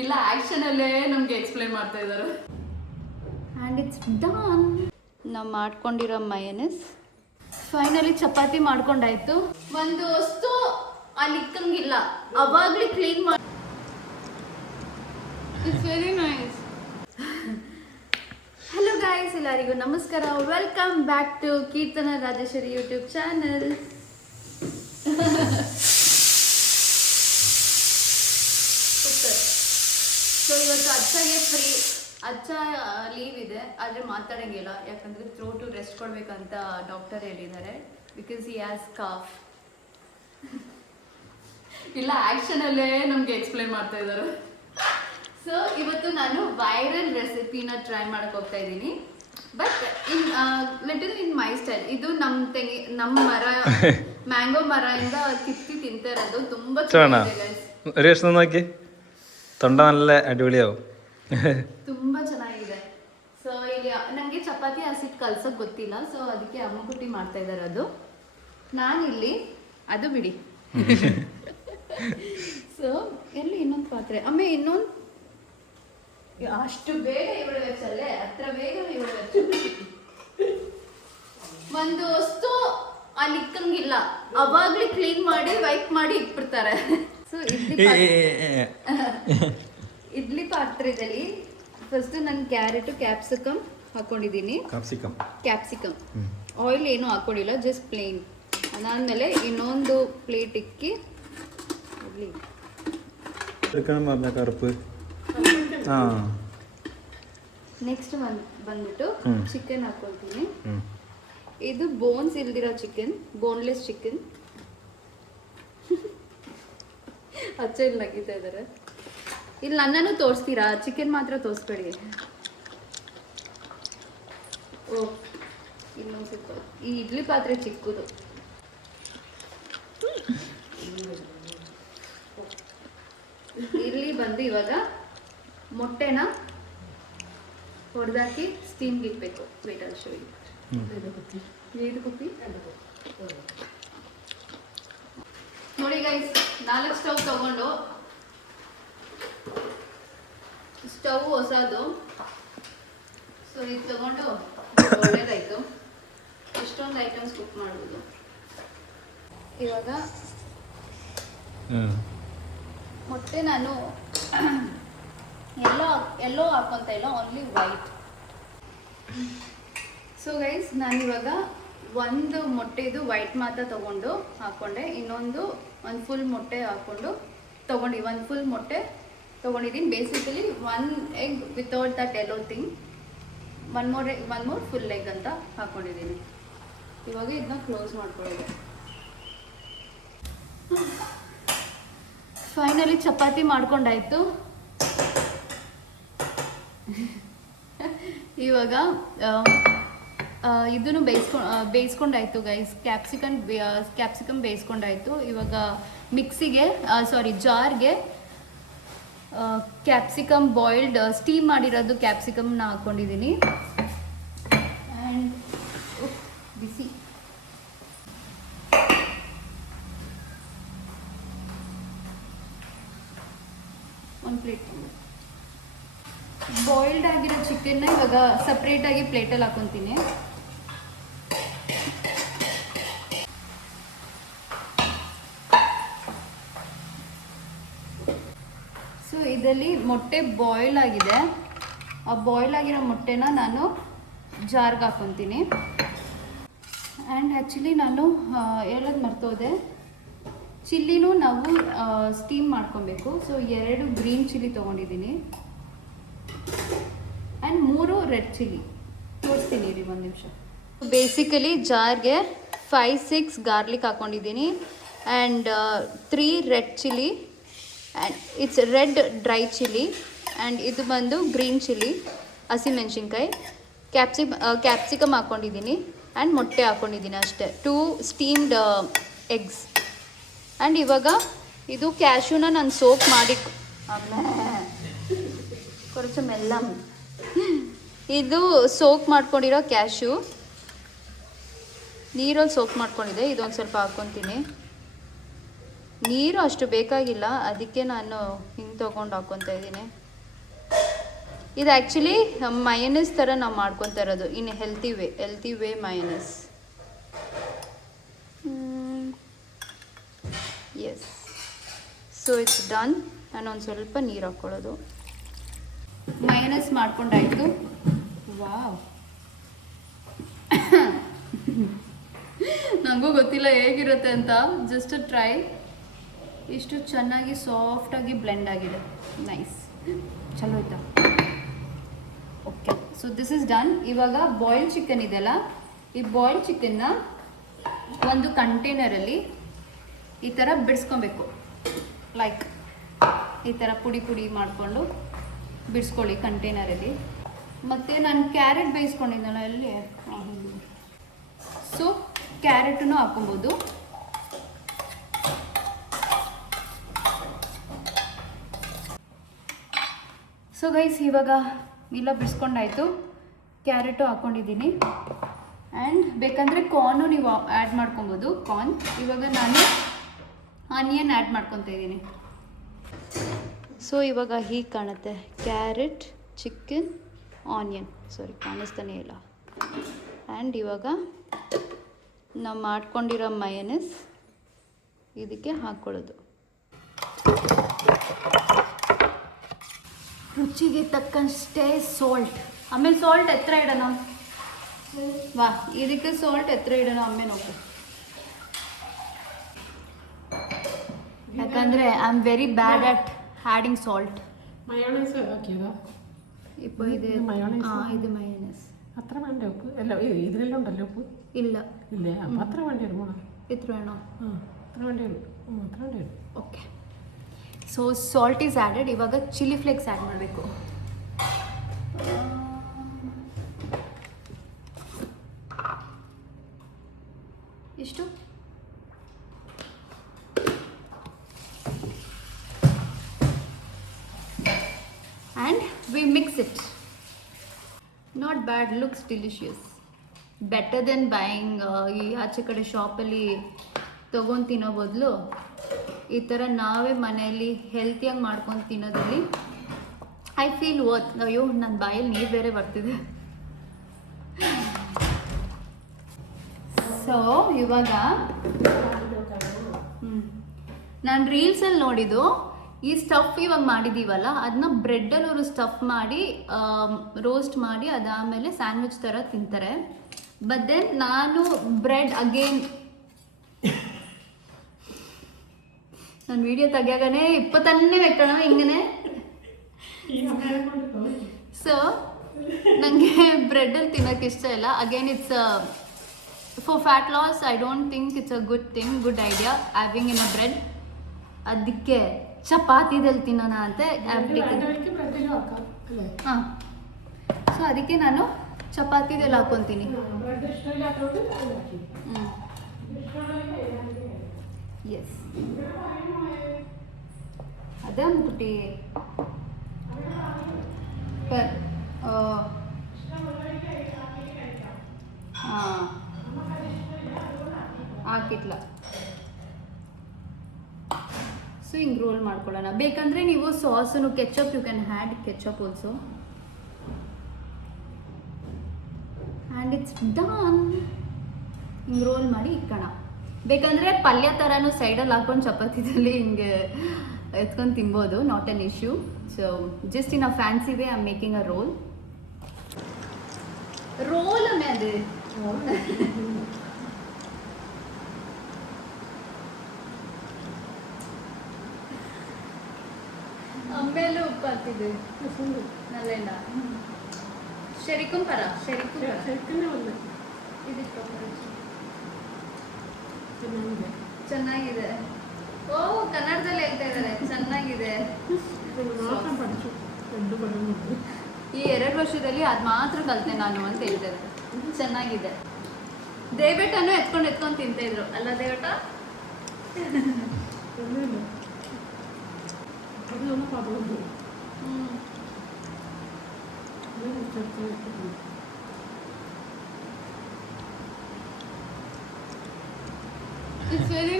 ಇಲ್ಲ ಆಕ್ಷನ್ ಅಲ್ಲೇ ನಮ್ಗೆ ಎಕ್ಸ್ಪ್ಲೈನ್ ಮಾಡ್ತಾ ಇದ್ದಾರೆ. And it's done. ನಾವು ಮಾಡ್ಕೊಂಡಿರೋ ಮಯನಸ್ ಫೈನಲಿ ಚಪಾತಿ ಮಾಡ್ಕೊಂಡಾಯ್ತು. ಒಂದು ವಸ್ತು ಅಲ್ಲಿ ಇಕ್ಕಂಗಿಲ್ಲ, ಅವಾಗ್ಲೇ ಕ್ಲೀನ್ ಮಾಡಿ. It's very nice. Hello guys, ಎಲ್ಲರಿಗೂ ನಮಸ್ಕಾರ. Welcome back to Keerthana Rajeshwari YouTube channel. So ಇವತ್ತು ಅಚ್ಚಗೆ ಫ್ರೀ, ಅಚ್ಚ ಲೀವ್ ಇದೆ, ಆದರೆ ಮಾತಾಡೋಂಗಿಲ್ಲ. ಯಾಕಂದರೆ ಥ್ರೋಟು ರೆಸ್ಟ್ ಕೊಡಬೇಕಂತ ಡಾಕ್ಟರ್ ಹೇಳಿದ್ದಾರೆ. Because he has cough. ಇಲ್ಲ ಆ್ಯಕ್ಷನಲ್ಲೇ ನಮಗೆ ಎಕ್ಸ್ಪ್ಲೈನ್ ಮಾಡ್ತಾ ಇದ್ದಾರೆ. ಸೊ ಇವತ್ತು ನಾನು ವೈರಲ್ ರೆಸಿಪಿನ ಟ್ರೈ ಮಾಡಕ್ಕೆ ಹೋಗ್ತಾ ಇದ್ದೀನಿ. But little in my style. ಇದು ನಮ್ಮ ಮರ, ಮ್ಯಾಂಗೋ ಮರದಿಂದ ಕಿತ್ತಿ ತಿಂತಾ ಇರೋದು. ತುಂಬ ಚೆನ್ನಾಗಿದೆ, ತೊಂಡ നല്ല അടിപൊളിയാവും. ತುಂಬ ಚೆನ್ನಾಗಿದೆ. ಸೊ ಇಲ್ಲಿ ನನಗೆ ಚಪಾತಿ ಹಸಿಟ್ಟು ಕಲ್ಸೋಕೆ ಗೊತ್ತಿಲ್ಲ, ಸೊ ಅದಕ್ಕೆ ಅಮ್ಮಗುಟ್ಟಿ ಮಾಡ್ತಾ ಇದ್ದಾರೆ. ಅದು ನಾನಿಲ್ಲಿ ಅದು ಬಿಡಿ. ಸೊ ಎಲ್ಲಿ ಇನ್ನೊಂದು ಪಾತ್ರೆ ಅಮ್ಮೆ, ಇನ್ನೊಂದು ಅಷ್ಟು ಬೇಗ ಇವಳು ವೆಚ್ಚಲ್ಲೇ, ಹತ್ರ ಬೇಗ ಇವಳು ವೆಚ್ಚ. ಒಂದು ವಸ್ತು ಅಲ್ಲಿ ಇಕ್ಕಂಗಿಲ್ಲ, ಅವಾಗ್ಲೇ ಕ್ಲೀನ್ ಮಾಡಿ ವೈಪ್ ಮಾಡಿ ಇಟ್ಬಿಡ್ತಾರೆ. ಸೊ ಇಡ್ಲಿ ಪಾತ್ರೆದಲ್ಲಿ ಫಸ್ಟ್ ನಾನು ಕ್ಯಾರೆಟು ಕ್ಯಾಪ್ಸಿಕಮ್ ಹಾಕೊಂಡಿದ್ದೀನಿ. ಕ್ಯಾಪ್ಸಿಕಮ್ ಆಯಿಲ್ ಏನು ಹಾಕೊಂಡಿಲ್ಲ, ಜಸ್ಟ್ ಪ್ಲೇನ್. ಅದಾದ್ಮೇಲೆ ಇನ್ನೊಂದು ಪ್ಲೇಟ್ ಇಕ್ಕಿ ನೆಕ್ಸ್ಟ್ ಬಂದ್ಬಿಟ್ಟು ಚಿಕನ್ ಹಾಕೊಳ್ತೀನಿ. ಇದು ಬೋನ್ಸ್ ಇಲ್ದಿರೋ ಚಿಕನ್, ಬೋನ್ಲೆಸ್ ಚಿಕನ್. ಅಚ್ಚ ಇಲ್ಲಿ ನಗೀತಾ ಇದ್ದಾರೆ. ಇಲ್ಲಿ ನನ್ನನ್ನು ತೋರಿಸ್ತೀರಾ, ಚಿಕನ್ ಮಾತ್ರ ತೋರಿಸ್ಬೇಡಿ. ಓ ಇನ್ನೊಂದು ಸಿಕ್ತು. ಈ ಇಡ್ಲಿ ಪಾತ್ರೆ ಚಿಕ್ಕದು. ಇಲ್ಲಿ ಬಂದು ಇವಾಗ ಮೊಟ್ಟೆನ ಹೊಡೆದಾಕಿ ಸ್ಟೀಮ್ಗೆ ಇಕ್ಬೇಕು. ವೇಟ್ ಅಲ್ಲಿ ಶೋ ಇದು ಕುಪ್ಪಿ ನೋಡಿ ಗೈಸ್. 4 ಸ್ಟವ್ ತಗೊಂಡು, ಸ್ಟವ್ ಹೊಸದು. ಸೊ ಇದು ತಗೊಂಡು ಒಳ್ಳೇದಾಯ್ತು. ಎಷ್ಟೊಂದು ಐಟಮ್ಸ್ ಕುಕ್ ಮಾಡ್ಬೋದು. ಇವಾಗ ಮೊಟ್ಟೆ ನಾನು ಎಲ್ಲೋ ಹಾಕೊಂತ ಇಲ್ಲ, ಓನ್ಲಿ ವೈಟ್. ಸೊ ಗೈಸ್, ನಾನಿವಾಗ ಒಂದು ಮೊಟ್ಟೆದು ವೈಟ್ ಮಾತ್ರ ತಗೊಂಡು ಹಾಕೊಂಡೆ. ಇನ್ನೊಂದು ಫುಲ್ ಮೊಟ್ಟೆ ಹಾಕೊಂಡು ಒಂದು ಫುಲ್ ಮೊಟ್ಟೆ ತೊಗೊಂಡಿದ್ದೀನಿ. Basically 1 egg without that yellow thing. One more full egg ಅಂತ ಹಾಕೊಂಡಿದ್ದೀನಿ. ಇವಾಗ ಇದನ್ನ ಕ್ಲೋಸ್ ಮಾಡ್ಕೊಳ್ಳೋದು. ಫೈನಲಿ ಚಪಾತಿ ಮಾಡ್ಕೊಂಡಾಯ್ತು. ಇವಾಗ ಇದನ್ನು ಬೇಯಿಸ್ಕೊಂಡಾಯ್ತು ಗೈಸ್. ಕ್ಯಾಪ್ಸಿಕಮ್ ಬೇಯಿಸ್ಕೊಂಡಾಯ್ತು. ಇವಾಗ ಮಿಕ್ಸಿಗೆ ಜಾರ್ಗೆ ಕ್ಯಾಪ್ಸಿಕಮ್ ಬಾಯ್ಲ್ಡ್ ಸ್ಟೀಮ್ ಮಾಡಿರೋದು ಕ್ಯಾಪ್ಸಿಕಮ್ನ ಹಾಕ್ಕೊಂಡಿದ್ದೀನಿ. ಆ್ಯಂಡ್ ಬಿಸಿ ಒಂದು ಪ್ಲೇಟ್ ಬಾಯ್ಲ್ಡ್ ಆಗಿರೋ ಚಿಕನ್ನ ಇವಾಗ ಸಪ್ರೇಟಾಗಿ ಪ್ಲೇಟಲ್ಲಿ ಹಾಕೊತೀನಿ. ಸೊ ಇದರಲ್ಲಿ ಮೊಟ್ಟೆ ಬಾಯ್ಲ್ ಆಗಿದೆ. ಆ ಬಾಯ್ಲ್ ಆಗಿರೋ ಮೊಟ್ಟೆನ ನಾನು ಜಾರ್ಗೆ ಹಾಕೊತೀನಿ. ಆ್ಯಂಡ್ ಆ್ಯಕ್ಚುಲಿ ನಾನು ಹೇಳೋದು ಮರ್ತೋದೆ, ಚಿಲ್ಲಿನೂ ನಾವು ಸ್ಟೀಮ್ ಮಾಡ್ಕೊಬೇಕು. ಸೊ 2 ಗ್ರೀನ್ ಚಿಲ್ಲಿ ತೊಗೊಂಡಿದ್ದೀನಿ ಆ್ಯಂಡ್ 3 ರೆಡ್ ಚಿಲ್ಲಿ. ತೋರಿಸ್ತೀನಿ ರೀ, ಒಂದು ನಿಮಿಷ. ಬೇಸಿಕಲಿ ಜಾರ್ಗೆ 5-6 ಗಾರ್ಲಿಕ್ ಹಾಕ್ಕೊಂಡಿದ್ದೀನಿ and 3 red chilli and it's red dry chilli. And ಇದು ಬಂದು ಗ್ರೀನ್ ಚಿಲ್ಲಿ, ಹಸಿಮೆಣ್ಸಿನ್ಕಾಯಿ. ಕ್ಯಾಪ್ಸಿಕಮ್ ಹಾಕ್ಕೊಂಡಿದ್ದೀನಿ ಆ್ಯಂಡ್ ಮೊಟ್ಟೆ ಹಾಕ್ಕೊಂಡಿದ್ದೀನಿ ಅಷ್ಟೇ. 2 ಸ್ಟೀಮ್ಡ್ ಎಗ್ಸ್. ಆ್ಯಂಡ್ ಇವಾಗ ಇದು ಕ್ಯಾಶ್ಯೂನ ನಾನು ಸೋಕ್ ಮಾಡಿ ಕೊರಚ ಮೆಲ್ಲಂ. ಇದು ಸೋಕ್ ಮಾಡ್ಕೊಂಡಿರೋ ಕ್ಯಾಶ್ಯೂ, ನೀರಲ್ಲಿ ಸೋಕ್ ಮಾಡ್ಕೊಂಡಿದ್ದೆ. ಇದೊಂದು ಸ್ವಲ್ಪ ಹಾಕ್ಕೊತೀನಿ. ನೀರು ಅಷ್ಟು ಬೇಕಾಗಿಲ್ಲ, ಅದಕ್ಕೆ ನಾನು ಹಿಂಗೆ ತೊಗೊಂಡು ಹಾಕ್ಕೊತಾ ಇದ್ದೀನಿ. ಇದು ಆ್ಯಕ್ಚುಲಿ ಮಯನಸ್ ಥರ ನಾವು ಮಾಡ್ಕೊತಾ ಇರೋದು in healthy way mayonnaise. Yes, so it's done. ನಾನು ಒಂದು ಸ್ವಲ್ಪ ನೀರು ಹಾಕ್ಕೊಳ್ಳೋದು. ಮಯನಸ್ ಮಾಡ್ಕೊಂಡಾಯ್ತು. ವಾವ್, ನನಗೂ ಗೊತ್ತಿಲ್ಲ ಹೇಗಿರುತ್ತೆ ಅಂತ, ಜಸ್ಟ್ ಟ್ರೈ. ಇಷ್ಟು ಚೆನ್ನಾಗಿ ಸಾಫ್ಟಾಗಿ ಬ್ಲೆಂಡ್ ಆಗಿದೆ. ನೈಸ್, ಚಲೋ ಆಯ್ತಾ? Okay, so this is done. ಇವಾಗ ಬಾಯ್ಲ್ ಚಿಕನ್ ಇದೆಯಲ್ಲ, ಈ ಬಾಯ್ಲ್ ಚಿಕನ್ನ ಒಂದು ಕಂಟೈನರಲ್ಲಿ ಈ ಥರ ಬಿಡಿಸ್ಕೊಬೇಕು. ಲೈಕ್ ಈ ಥರ ಪುಡಿ ಪುಡಿ ಮಾಡಿಕೊಂಡು ಬಿಡಿಸ್ಕೊಳ್ಳಿ ಕಂಟೈನರಲ್ಲಿ. ಮತ್ತು ನಾನು ಕ್ಯಾರೆಟ್ ಬೇಯಿಸ್ಕೊಂಡಿದ್ದಲ್ಲ ಅಲ್ಲಿ, ಸೊ ಕ್ಯಾರೆಟನ್ನು ಹಾಕೊಬೋದು. ಸೊ ಗೈಸ್, ಇವಾಗ ಎಲ್ಲ ಬಿಡಿಸ್ಕೊಂಡಾಯ್ತು. ಕ್ಯಾರೆಟು ಹಾಕ್ಕೊಂಡಿದ್ದೀನಿ. ಆ್ಯಂಡ್ ಬೇಕಂದರೆ ಕಾರ್ನು ನೀವು ಆ್ಯಡ್ ಮಾಡ್ಕೊಬೋದು, ಕಾರ್ನ್. ಇವಾಗ ನಾನು ಆನಿಯನ್ ಆ್ಯಡ್ ಮಾಡ್ಕೊತಾ ಇದ್ದೀನಿ. ಸೊ ಇವಾಗ ಹೀಗೆ ಕಾಣುತ್ತೆ, ಕ್ಯಾರೆಟ್, ಚಿಕನ್, ಆನಿಯನ್. ಸಾರಿ, ಕಾಣಿಸ್ತಾನೆ ಇಲ್ಲ. ಆ್ಯಂಡ್ ಇವಾಗ ನಾವು ಮಾಡ್ಕೊಂಡಿರೋ ಮಯನಸ್ ಇದಕ್ಕೆ ಹಾಕ್ಕೊಳ್ಳೋದು. ರುಚಿಗೆ ತಕ್ಕಷ್ಟೇ ಸಾಲ್ಟ್. ಆಮೇಲೆ ಸಾಲ್ಟ್ ಎತ್ತರ ಇಡೋಣ. ವಾ, ಇದಕ್ಕೆ ಸಾಲ್ಟ್ ಎತ್ತರ ಇಡೋಣ ಆಮೇಲೆ ನೋಡು. ಯಾಕಂದರೆ I am very bad at adding salt. Mayonnaise ആക്കിയതാ ഇപ്പോൾ ഇത് മയോണൈസ്. ഇത് മയോണൈസ്. അത്ര വേണ്ട ഉപ്പ്? അല്ല, ഇതിലെല്ലാം ഉണ്ടല്ലോ ഉപ്പ്. ഇല്ല. ഇല്ലേ? അപ്പം അത്ര വേണ്ടി വരും മോളെ. ഇത്ര വേണോ? അത്ര വേണ്ടി വരും. അത്ര വേണ്ടി വരും. Okay, so salt is added. ಇವಾಗ ಚಿಲ್ಲಿ ಫ್ಲೇಕ್ಸ್ ಆ್ಯಡ್ ಮಾಡಬೇಕು. ಇಷ್ಟು. And we mix it. Not bad, looks delicious. Better than buying ಈ ಆಚೆ ಕಡೆ ಶಾಪಲ್ಲಿ ತೊಗೊಂಡು ತಿನ್ನೋ ಬದಲು ಈ ಥರ ನಾವೇ ಮನೆಯಲ್ಲಿ ಹೆಲ್ತಿಯಾಗಿ ಮಾಡ್ಕೊಂಡು ತಿನ್ನೋದ್ರಲ್ಲಿ ಐ ಫೀಲ್ ವರ್ತ್. ಅಯ್ಯೋ, ನನ್ನ ಬಾಯಲ್ಲಿ ನೀರು ಬೇರೆ ಬರ್ತಿದೆ. ಸೊ ಇವಾಗ ನಾನು ರೀಲ್ಸಲ್ಲಿ ನೋಡಿದ್ದು, ಈ ಸ್ಟಫ್ ಇವಾಗ ಮಾಡಿದ್ದೀವಲ್ಲ ಅದನ್ನ ಬ್ರೆಡ್ಡಲ್ಲಿ ಅವರು ಸ್ಟಫ್ ಮಾಡಿ ರೋಸ್ಟ್ ಮಾಡಿ ಅದಾದಮೇಲೆ ಸ್ಯಾಂಡ್ವಿಚ್ ಥರ ತಿಂತಾರೆ. ಬಟ್ ದೆನ್ ನಾನು ಬ್ರೆಡ್ ಅಗೇನ್ ನಾನು ವಿಡಿಯೋ ತೆಗಿಯಾಗನೇ ಇಪ್ಪತ್ತನ್ನೇ ವೆಕ್ಕಣ ಹಿಂಗನೆ. ಸೊ ನನಗೆ ಬ್ರೆಡ್ಡಲ್ಲಿ ತಿನ್ನೋಕ್ಕೆ ಇಷ್ಟ ಇಲ್ಲ. Again it's for fat loss. I don't think it's a good thing, good idea having in a bread. ಅದಕ್ಕೆ ಚಪಾತಿದಲ್ಲಿ ತಿನ್ನೋಣ ಅಂತ. ಹಾಂ, ಸೊ ಅದಕ್ಕೆ ನಾನು ಚಪಾತಿದಲ್ಲಿ ಹಾಕ್ಕೊತೀನಿ. ಎಸ್, ಅದೇ ಅಂದ್ಬಿಟ್ಟು ಹಾಂ ಹಾಕಿಟ್ಲ. ಸೊ ಹಿಂಗೆ ರೋಲ್ ಮಾಡ್ಕೊಳ್ಳೋಣ. ಬೇಕಂದರೆ ನೀವು ಸಾಸನ್ನು ketchup, you can had ketchup also. And it's done. ಹಿಂಗೆ ರೋಲ್ ಮಾಡಿ ಇಟ್ಕೋಣ. ಬೇಕಂದರೆ ಪಲ್ಯ ಥರನೂ ಸೈಡಲ್ಲಿ ಹಾಕ್ಕೊಂಡು ಚಪಾತಿದಲ್ಲಿ ಹಿಂಗೆ ಎತ್ಕೊಂಡು ತಿನ್ಬೋದು, not an issue. So just in a fancy way I am making a roll. Roll ಅಮ್ಮೆ ಅದು ಅಮ್ಮೇಲೆ ಉಪ್ಪು ಹಾಕಿದೆ ನಲ್ಲೆಲ್ಲ. ಶರಿಕುಂ ಪರ ಇದಕ್ಕೆ ಚೆನ್ನಾಗಿದೆ. ಓ, ಕನ್ನಡದಲ್ಲಿ ಹೇಳ್ತಾ ಇದ್ದಾರೆ, ಚೆನ್ನಾಗಿದೆ. ಈ 2 ವರ್ಷದಲ್ಲಿ ಅದು ಮಾತ್ರ ಕಲಿತೆ ನಾನು ಅಂತ ಹೇಳ್ತಾರೆ. ಚೆನ್ನಾಗಿದೆ. ದೇವೇಟನ್ನು ಎತ್ಕೊಂಡು ತಿಂತಾಯಿದ್ರು ಅಲ್ಲ ದೇವೇಟ? It's very